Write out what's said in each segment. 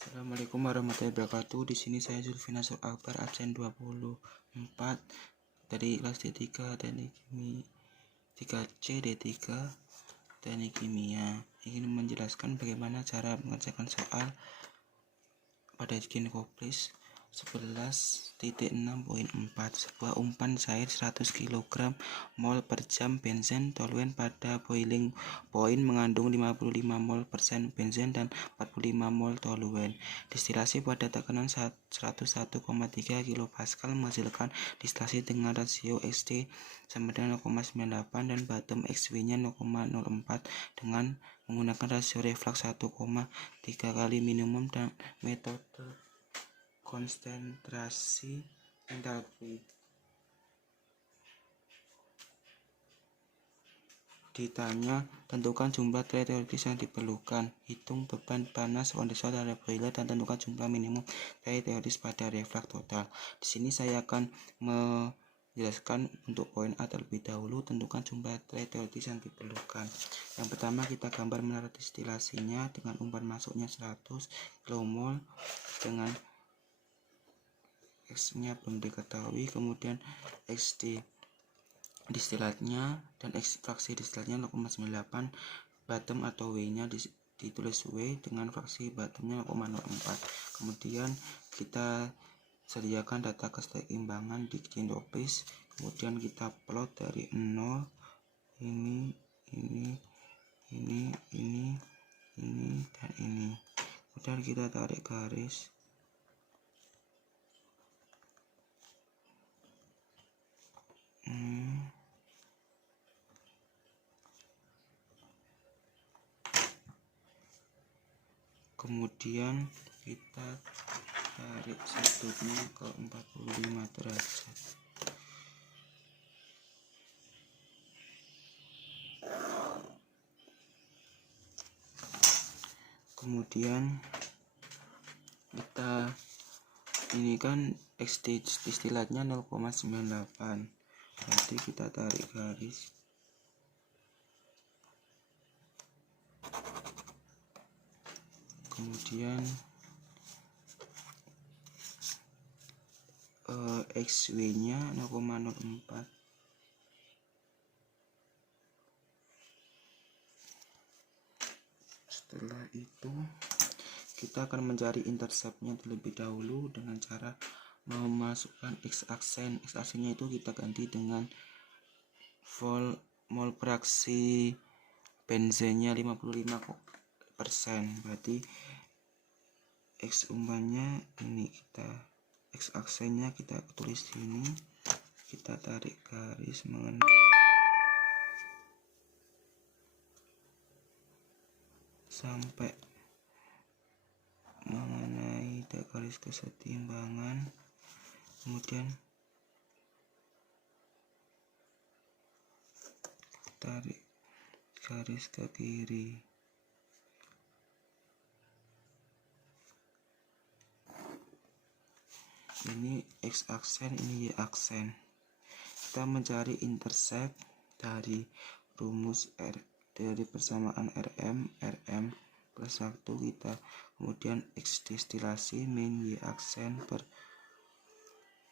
Assalamualaikum warahmatullahi wabarakatuh. Di sini saya Zulfina Sur Akbar, absen 24 dari kelas D3 Teknik Kimia 3C D3 Teknik Kimia. Ingin menjelaskan bagaimana cara mengerjakan soal pada Ginekoplis 11.6.4. Sebuah umpan cair 100 kg mol per jam benzen toluen pada boiling point mengandung 55 mol persen benzen dan 45 mol toluen. Distilasi pada tekanan 101,3 kPa menghasilkan distilasi dengan rasio XT sama dengan 0,98 dan bottom XW-nya 0,04 dengan menggunakan rasio reflux 1,3 kali minimum dan metode konsentrasi entalpi. Ditanya, tentukan jumlah tray teoritis yang diperlukan, hitung beban panas kondensat terhadap boiler, dan tentukan jumlah minimum tray teoritis pada reflux total. Di sini saya akan menjelaskan untuk poin A terlebih dahulu. Tentukan jumlah tray teoritis yang diperlukan. Yang pertama, kita gambar menara distilasinya dengan umpan masuknya 100 kmol dengan X-nya belum diketahui, kemudian XD distilatnya dan fraksi distilatnya 0,98, bottom atau W-nya ditulis W dengan fraksi bottomnya 0,04. Kemudian kita sediakan data keseimbangan di Ginekoplis, kemudian kita plot dari 0 ini dan ini. Kemudian kita tarik garis. Kemudian kita tarik sudutnya ke 45 derajat. Kemudian kita ini kan XD distilatnya 0,98, berarti kita tarik garis. Kemudian XW-nya 0,04. Setelah itu kita akan mencari interceptnya terlebih dahulu dengan cara memasukkan X-aksen. X-aksennya itu kita ganti dengan mol fraksi benzennya 55%, berarti X umpannya ini, kita X aksennya kita tulis sini, kita tarik garis sampai mengenai garis kesetimbangan, kemudian tarik garis ke kiri. Ini X aksen, ini Y aksen. Kita mencari intercept dari rumus dari persamaan Rm plus 1 kita, kemudian X distilasi min Y aksen per,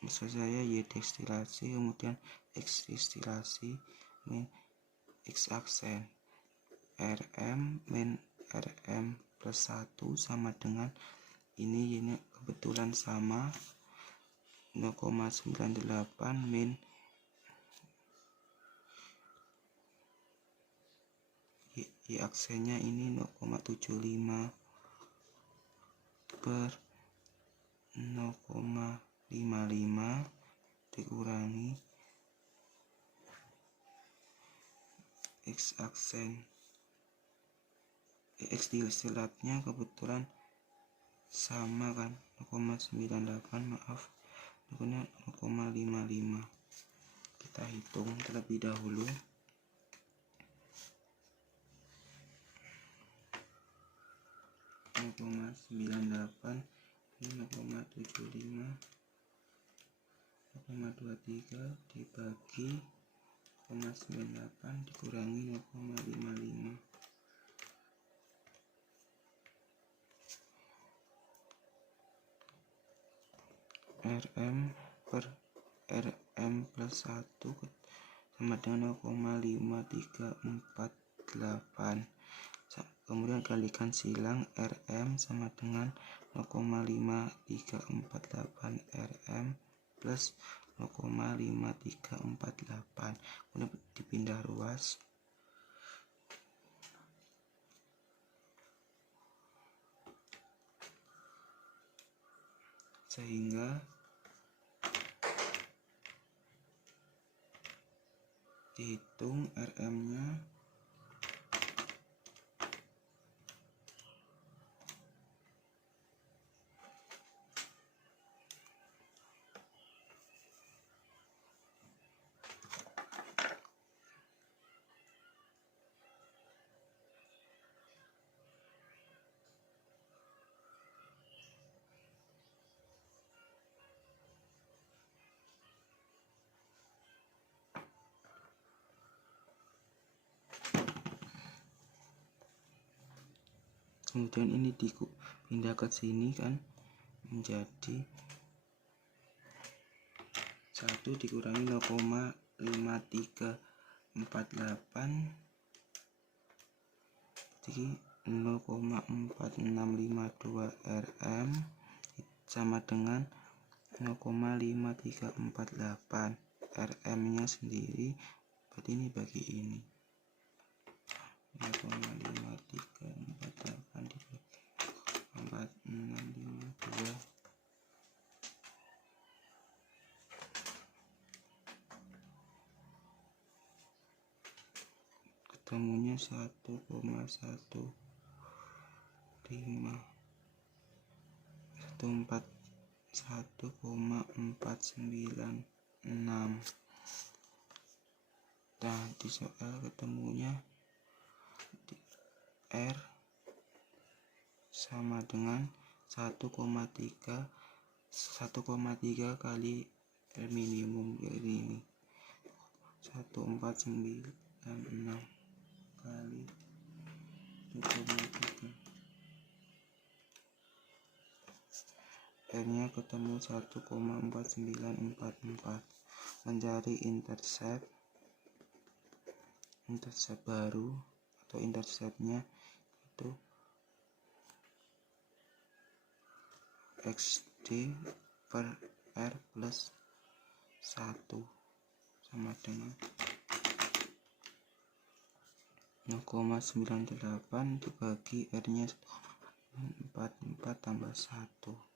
maksud saya Y distilasi, kemudian X distilasi min X aksen. Rm min Rm plus 1 sama dengan ini kebetulan sama 0,98 min Y aksennya ini 0,75 per 0,55 dikurangi X aksen. X distilatnya kebetulan sama kan, 0,98, maaf, 0,55. Kita hitung terlebih dahulu. Ini 0,98, ini 0,75, 0,23 dibagi 0,98 dikurangi 0,55. RM per RM plus 1 sama dengan 0,5348. Kemudian kalikan silang RM sama dengan 0,5348 RM plus 0,5348. Kemudian dipindah ruas. Sehingga dihitung RM-nya kemudian ini dipindah ke sini kan, menjadi 1 dikurangi 0,5348, jadi 0,4652 RM sama dengan 0,5348. RM nya sendiri berarti ini bagi ini 0,5348 dibagi 4652, ketemunya 1,15149. Nah, di soal ketemunya R sama dengan 1,3 kali R minimum, jadi ini 1496 kali 1,3. R nya ketemu 1,4944. Mencari intercept baru atau interceptnya itu XD per R plus 1 sama dengan 0,98 dibagi R nya 44 tambah 1.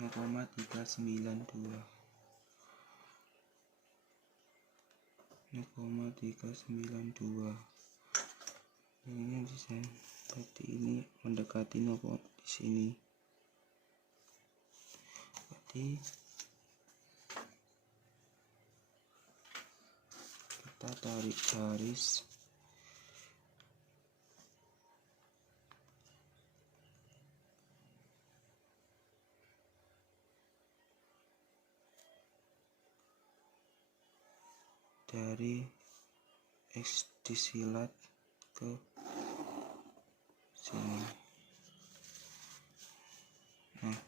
0,392 ini bisa seperti ini, mendekati 0 di sini. Berarti kita tarik garis dari X disilat ke sini. Nah,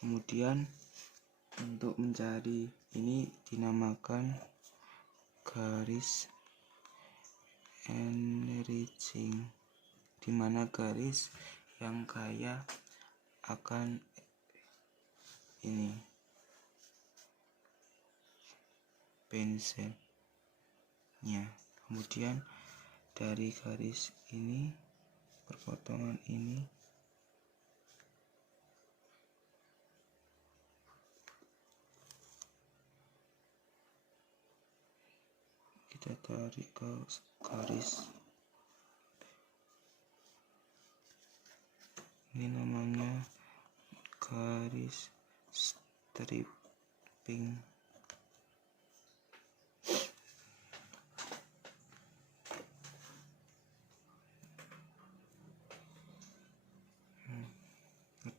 kemudian untuk mencari ini dinamakan garis enriching, dimana garis yang kaya akan ini penselnya. Kemudian dari garis ini, perpotongan ini kita tarik ke garis ini, namanya garis stripping.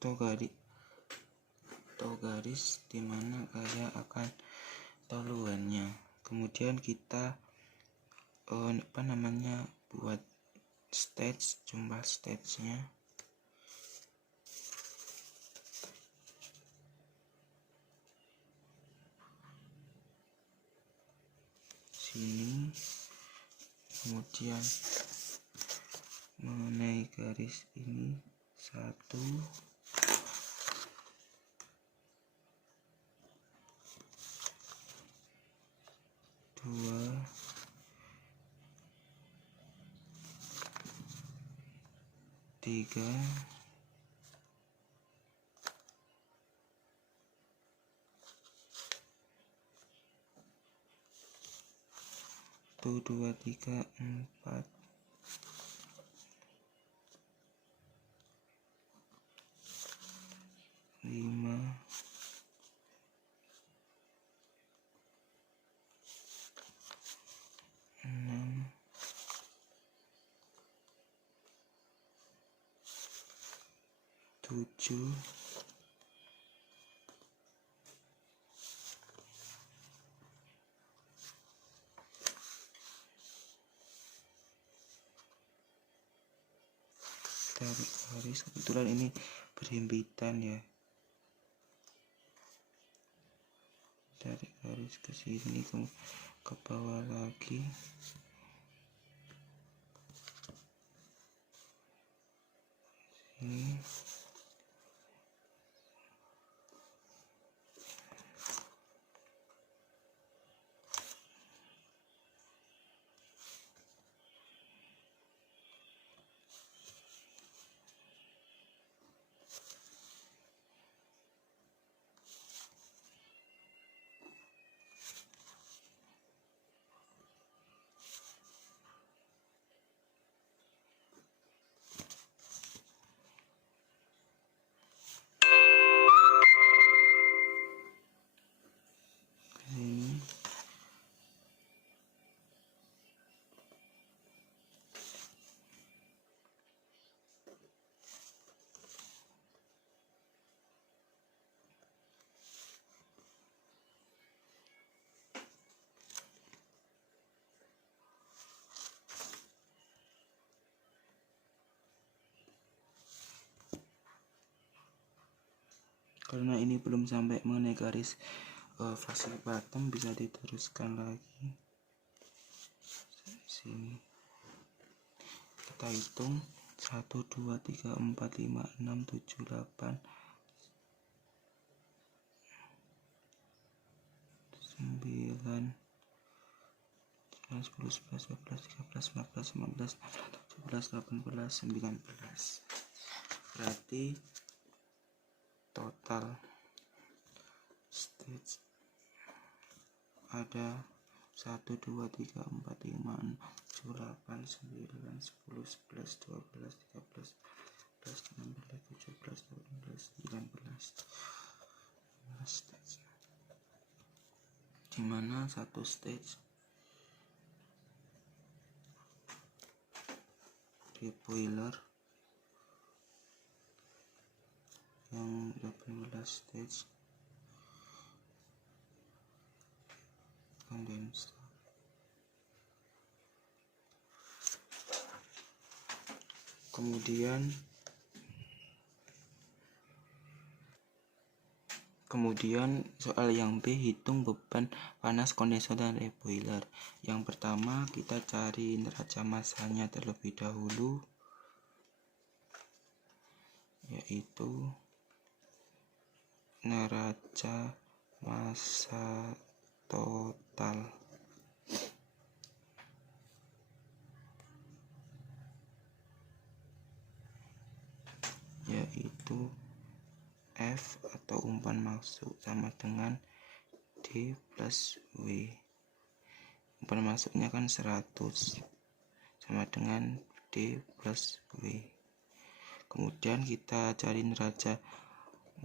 atau garis dimana kaya akan toluannya. Kemudian kita buat stage, jumlah stage-nya. Sini. Kemudian mengenai garis ini 1 2 3 1 2 3 4 5 6 7 tarik garis, kebetulan ini berhimpitan ya, tarik garis ke sini, ke bawah lagi, sini, sini. Karena ini belum sampai mengenai garis fase bottom, bisa diteruskan lagi sini. Kita hitung 1 2 3 4 5 6 7 8 9 10 11 12 13 14 15 16 17 18 19. Berarti total stage ada 1 2 3 4 5 6 7 8 9 10 11 12 13 14 16 17 18 19 stage, dimana satu stage di boiler yang 18 stage kondenser. Kemudian soal yang B, hitung beban panas kondensor dan reboiler. Yang pertama kita cari neraca masanya terlebih dahulu, yaitu neraca massa total, yaitu F atau umpan masuk sama dengan D plus W. Umpan masuknya kan 100 sama dengan D plus W. Kemudian kita cari neraca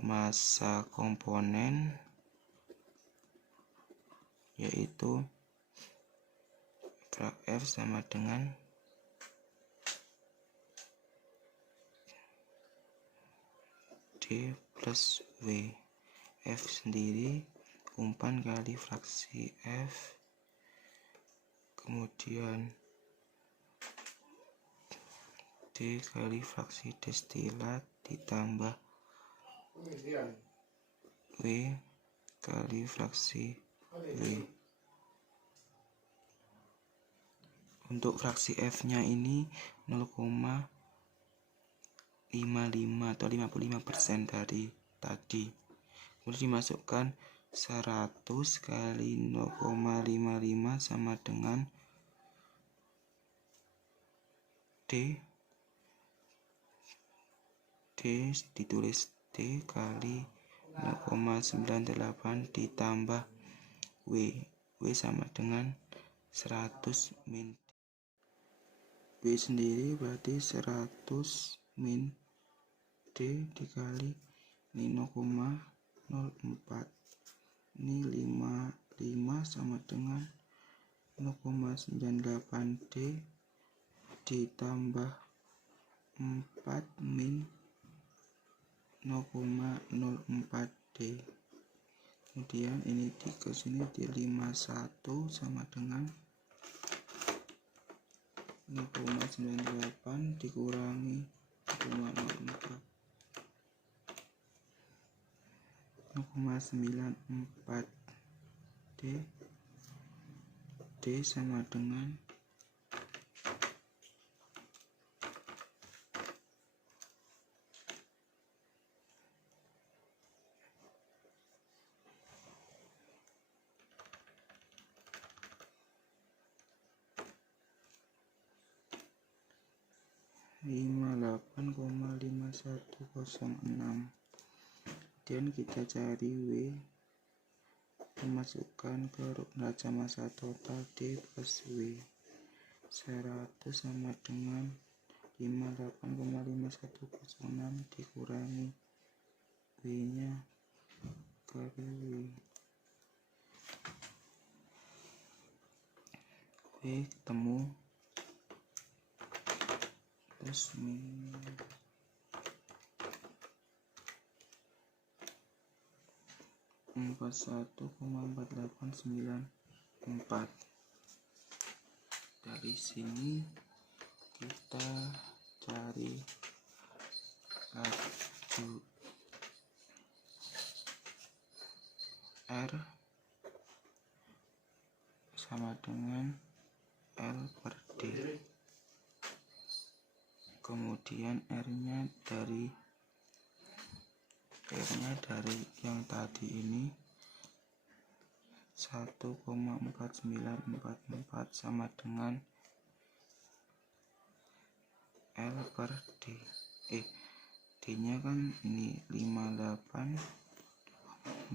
massa komponen, yaitu F sama dengan D D plus W. F sendiri umpan kali fraksi F, kemudian D kali fraksi destilat ditambah W kali fraksi W. Untuk fraksi F nya ini 0,55 atau 55% dari tadi. Kemudian dimasukkan 100 kali 0,55 sama dengan D ditulis D kali 0,98 ditambah W sama dengan 100 min. W sendiri berarti 100 min D dikali ini 0,04. Ini 55 sama dengan 0,98 D ditambah 4 min 0,04 D. Kemudian ini ke sini di 51 sama dengan 0,98 dikurangi 0,04 D sama dengan 58,5106. Kemudian kita cari W, memasukkan ke neraca massa total D plus W. 100 sama dengan 58,5106 dikurangi W nya kali W ketemu plus min 41,4894. Dari sini kita cari laju R sama dengan L per D. Kemudian R-nya dari yang tadi ini 1,4944 sama dengan L per D. D nya kan ini 58,5106.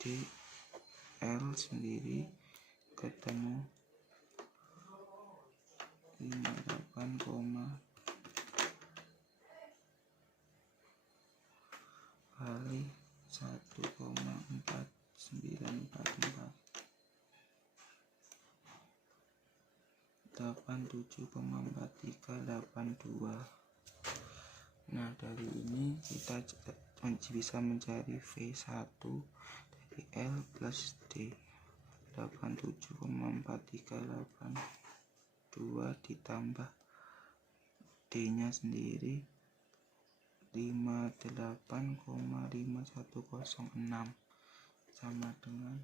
D L sendiri ketemu 58, kali 1,4944 87,4382. Nah, dari ini kita bisa mencari V1 dari L plus D. 87,4382 ditambah D nya sendiri 58,5106 sama dengan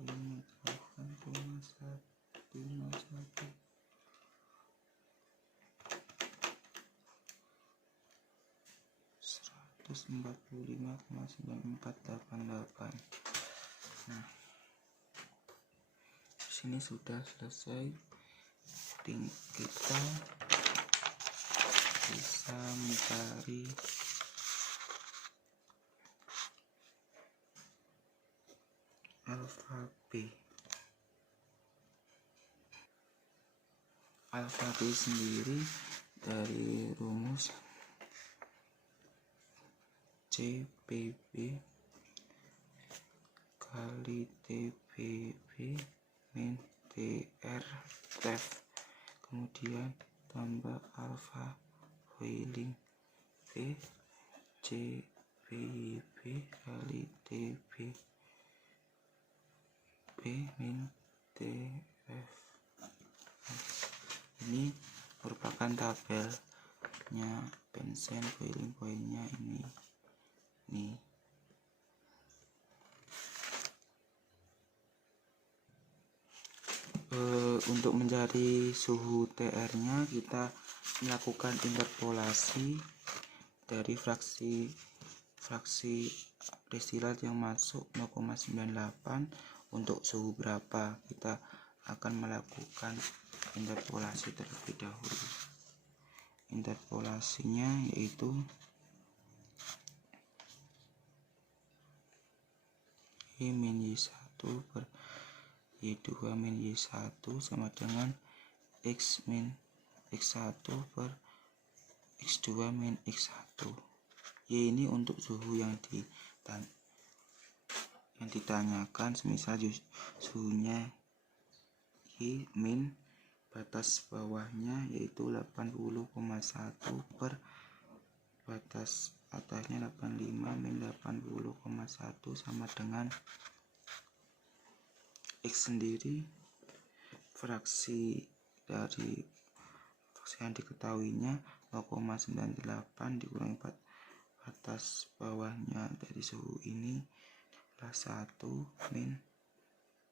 58,151 145,9488. Nah, sini sudah selesai. Kita bisa mencari alfa B. Alfa B sendiri dari rumus CPB kali TBB min TR TEF, kemudian tambah alfa Hoyling CPIB kali TB min TF. Ini merupakan tabelnya Benzen, boiling pointnya ini nih. Untuk mencari suhu TR nya kita melakukan interpolasi dari fraksi distilat yang masuk 0,98 untuk suhu berapa. Kita akan melakukan interpolasi terlebih dahulu. Interpolasinya yaitu I min Y1 per Y2 min Y1 sama dengan X min X1 per X2 min X1. Y ini untuk suhu yang ditanyakan, semisal suhunya Y min batas bawahnya yaitu 80,1 per batas atasnya 85 min 80,1 sama dengan X sendiri fraksi yang diketahuinya 0,98 dikurangi batas bawahnya dari suhu ini adalah 1 min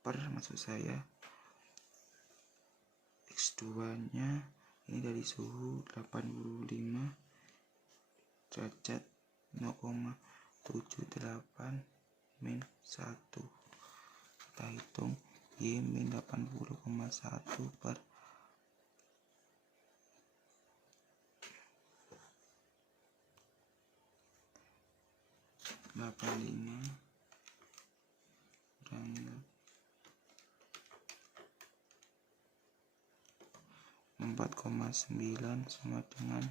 per maksud saya X2 nya ini dari suhu 85 derajat 0,78 min 1. Kita hitung Y min 80,1 per 85 dan 4,9 sama dengan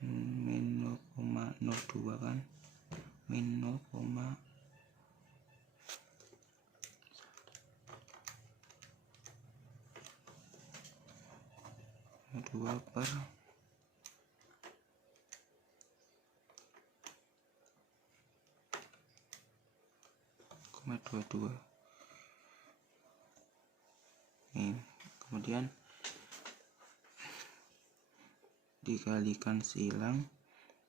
min 0,02 kan, min 0,02 per 0,22. Ini kemudian dikalikan silang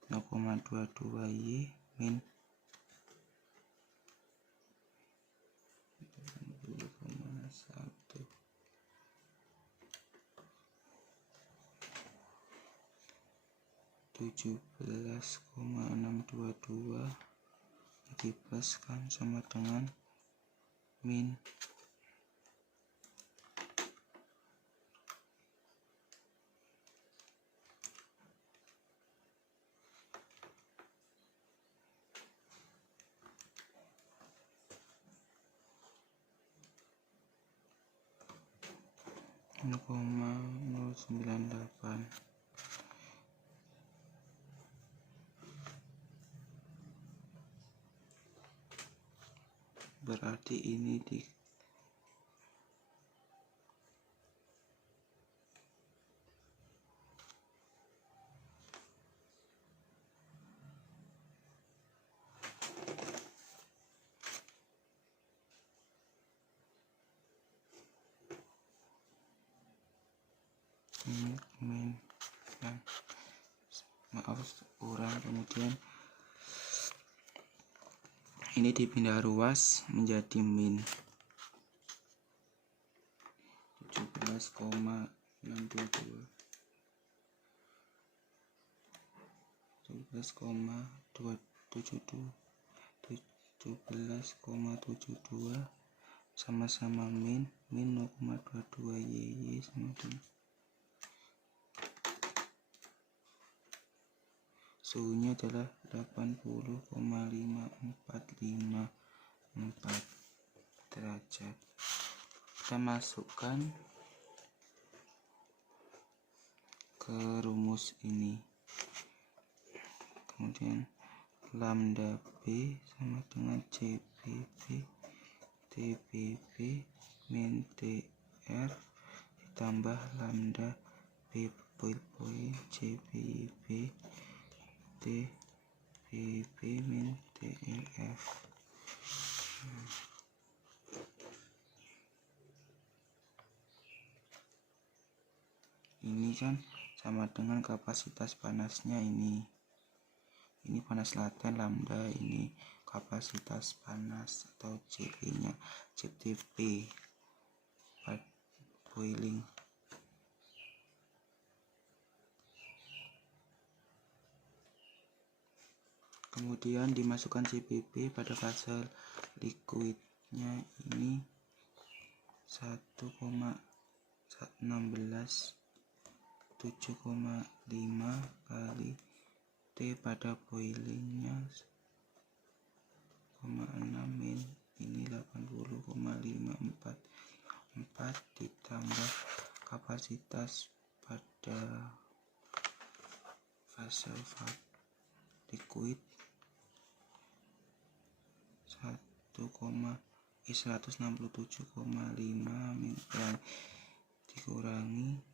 0,22 Y min 0,1 17,622 dipluskan sama dengan min 0,098. Berarti ini kurang, kemudian ini dipindah ruas menjadi min 17,622 sama-sama min 0,22 Y sama dengan suhunya adalah 80,545 derajat. Kita masukkan ke rumus ini, kemudian lambda B sama dengan CPB TBB min TR ditambah lambda B point CBB TBB min TRF. Ini kan sama dengan kapasitas panasnya ini panas laten lambda, ini kapasitas panas atau CP nya CTP boiling. Kemudian dimasukkan CBB pada fase liquidnya ini 1,16 7,5 kali T pada boilingnya 0,6 min ini 80,544 ditambah kapasitas pada fase liquid 167,5 min dikurangi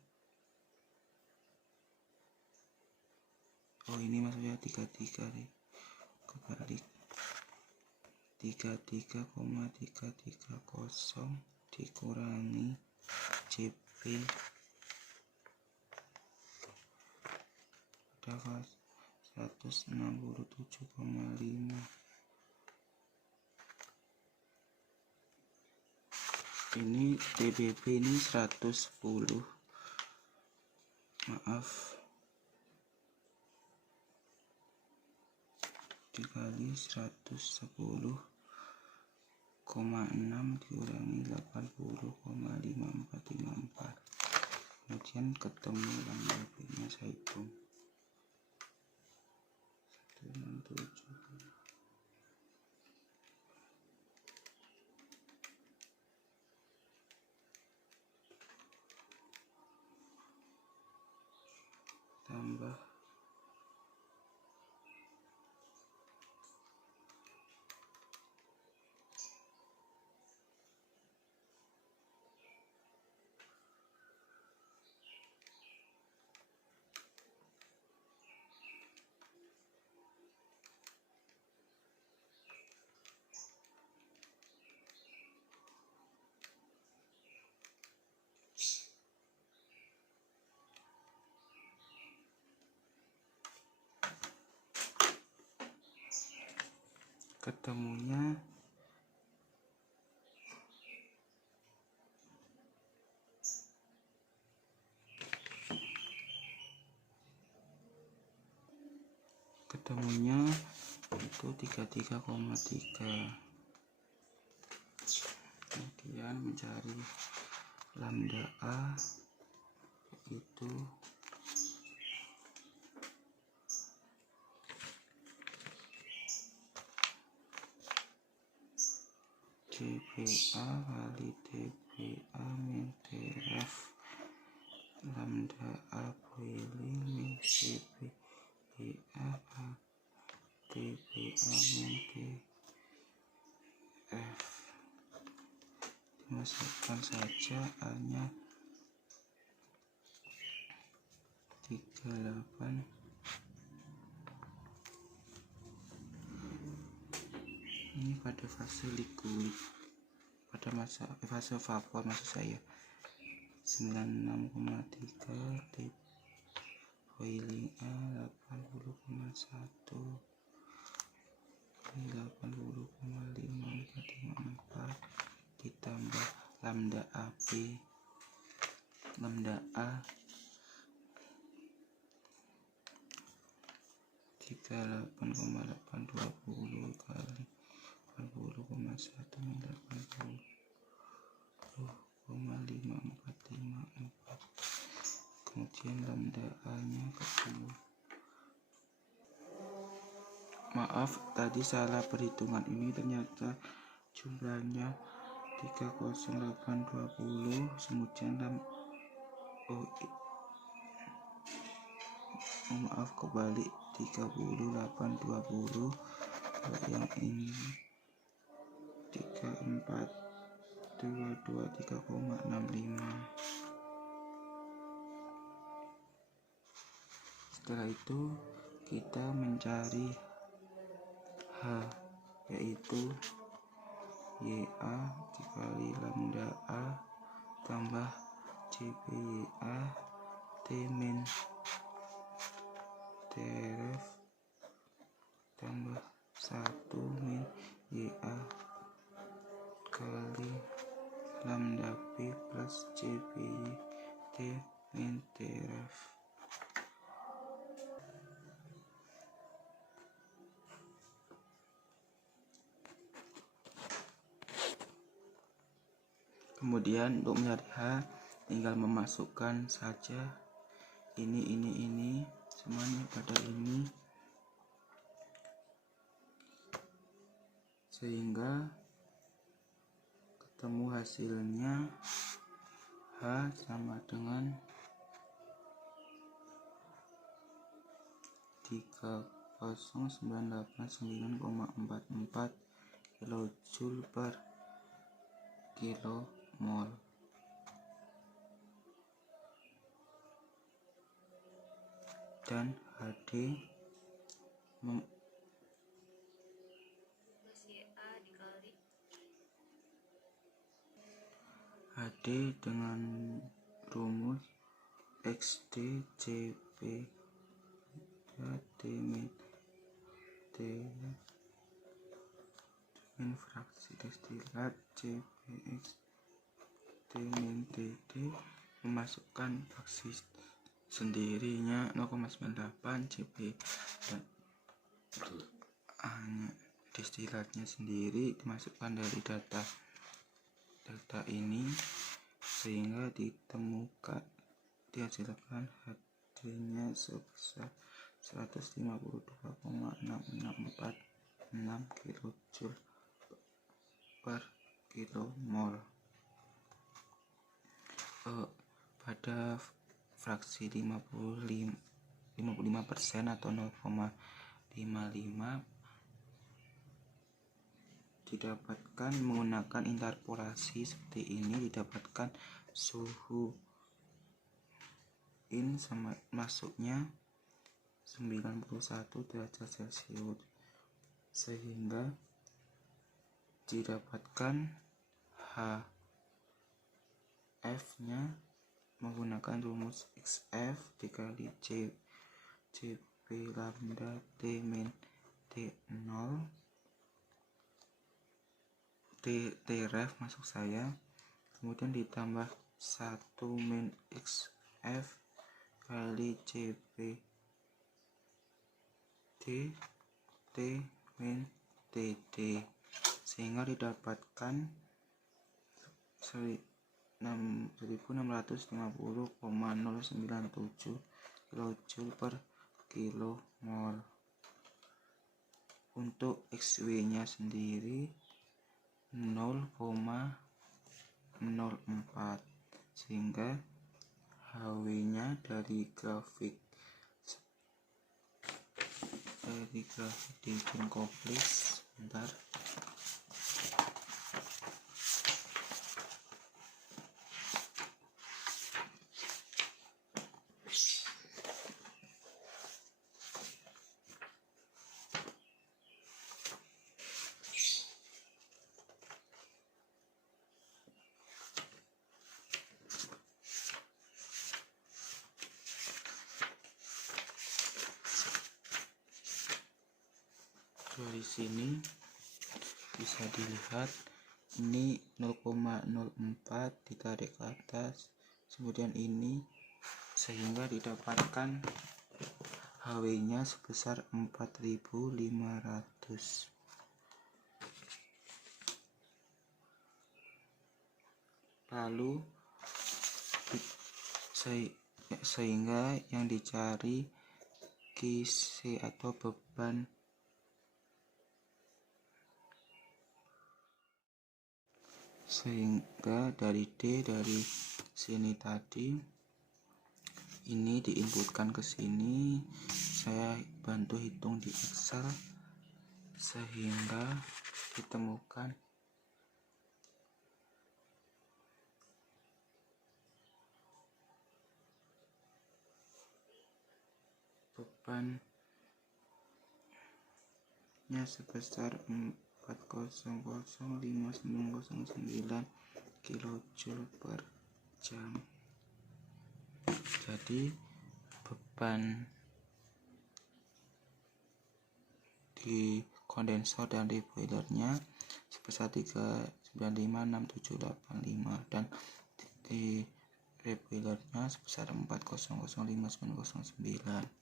ini maksudnya 33 nih, kebalik 33,330 dikurangi CP pada 167,5. Ini TBB ini 110, maaf, dikali 110,6 dikurangi 80,5454, kemudian ketemu lambda B nya saya hitung 167 tambah ketemunya itu 33,3. Kemudian mencari lambda A itu CBA kali TBA min TF lambda A boiling min CBA TBA min TF. Dimasukkan saja A nya 38. Ini pada fase liquid, pada fase vapor maksud saya 96,3 T boiling A 80,1 80,54 ditambah lambda AB lambda A 38,820 kali 80,1 min 80,5454, kemudian lambda A nya ketemu. Maaf, tadi salah perhitungan, ini ternyata jumlahnya 30820, kemudian maaf, kebalik 3820, kalau yang ini 34 223,65. Setelah itu kita mencari H, yaitu YA dikali lambda A tambah CPYA T min TRF tambah 1 min YA kali lambda P plus CPY T min TRF. Kemudian untuk mencari H tinggal memasukkan saja ini semuanya pada ini, sehingga ketemu hasilnya H sama dengan 3098,44 kilojoule per kilomol. Dan HD dengan rumus XDCP T min fraksi destilat CPX T min TD, memasukkan fraksi sendirinya 0,98 CP dan hanya destilatnya sendiri dimasukkan dari data ini, sehingga dihasilkan HD-nya sebesar 152,6646 kilojoule per kilomol. Pada fraksi 55% atau 0,55 didapatkan menggunakan interpolasi seperti ini, didapatkan suhu in sama masuknya 91 derajat Celcius, sehingga didapatkan HF-nya menggunakan rumus XF dikali CP lambda T min T0 TRF masuk saya, kemudian ditambah 1 min XF kali CP T min TD, sehingga didapatkan 1650,097 kilojoule per kilomol. Untuk XW nya sendiri 0,04, sehingga HW nya dari grafik di komplis sebentar. Dari sini bisa dilihat ini 0,04 ditarik ke atas, kemudian ini, sehingga didapatkan HW nya sebesar 4500. Lalu sehingga yang dicari QC atau beban, sehingga dari sini tadi ini diinputkan ke sini, saya bantu hitung di Excel, sehingga ditemukan bebannya sebesar 400,509 kilojoule per jam. Jadi beban di kondensor dan di boilernya sebesar 3956785 dan di reboilernya sebesar 400,509.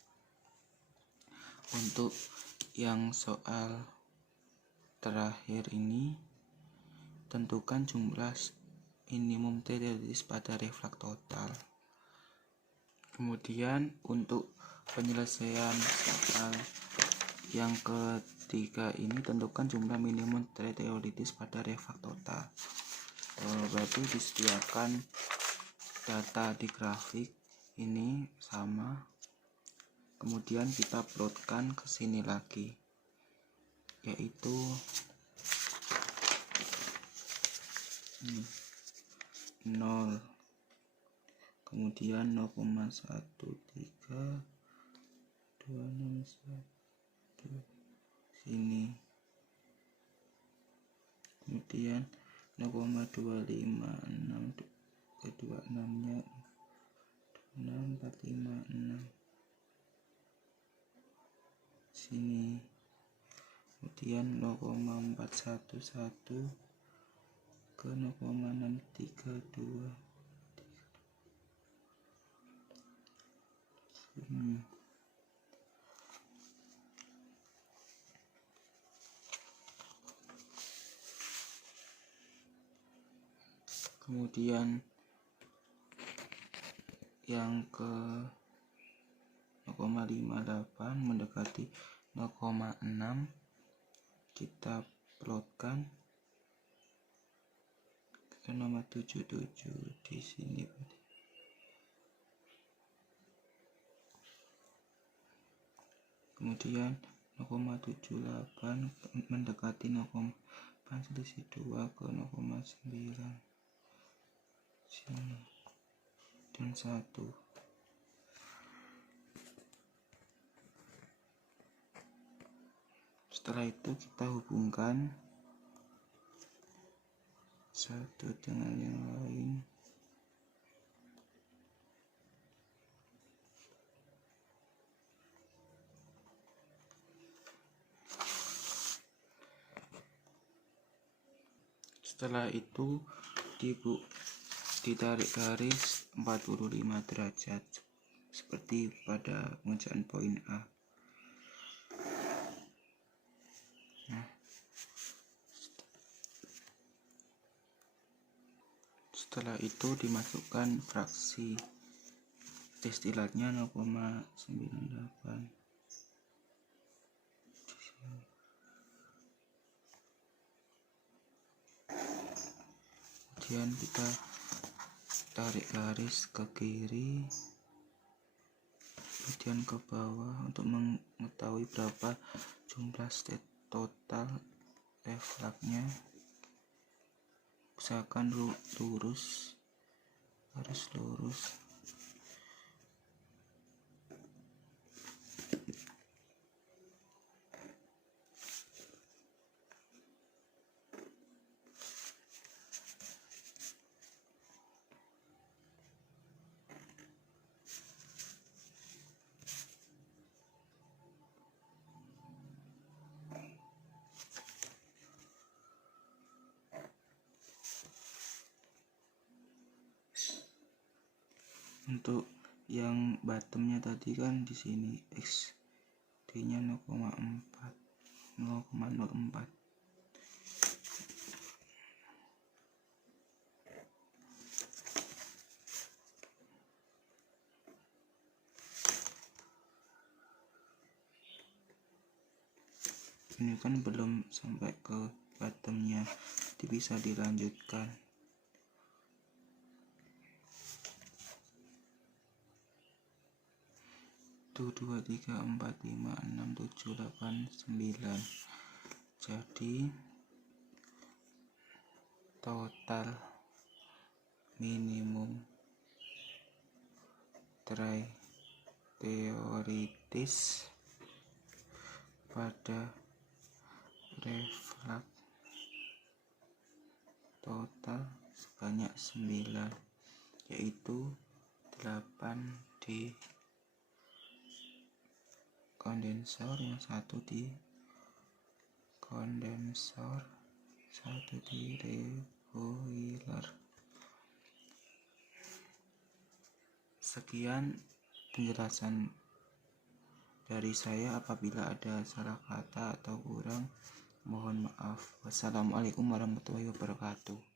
Untuk yang soal terakhir ini, tentukan jumlah minimum teoretis pada reflux total. Kemudian untuk penyelesaian soal yang ketiga ini, tentukan jumlah minimum teoretis pada reflux total. Berarti disediakan data di grafik ini sama, kemudian kita plotkan ke sini lagi, yaitu ini 0, kemudian 0,13261 sini, kemudian 0,256 kedua 6 nya 6456 sini, kemudian 0,411 ke 0,632 sini. Kemudian yang ke 0,58 mendekati 0,6 kita plotkan ke nomor 77 di sini. Kemudian 0,78 mendekati 0,4 selisih 2 ke 0,9 sini dan 1. Setelah itu kita hubungkan satu dengan yang lain. Setelah itu ditarik garis 45 derajat seperti pada pengerjaan poin A. Setelah itu dimasukkan fraksi destilatnya 0,98. Kemudian kita tarik garis ke kiri, kemudian ke bawah untuk mengetahui berapa jumlah state total refluxnya. Usahakan lurus, harus lurus. Untuk yang bottomnya tadi kan di sini XD-nya 0,04. Ini kan belum sampai ke bottomnya, jadi bisa dilanjutkan. 1, 2, 3, 4, 5, 6, 7, 8, 9. Jadi total minimum dry teoritis pada refleks total sebanyak 9, yaitu 8 di kondensor, yang satu di kondensor, satu di reboiler. Sekian penjelasan dari saya. Apabila ada salah kata atau kurang, mohon maaf. Wassalamualaikum warahmatullahi wabarakatuh.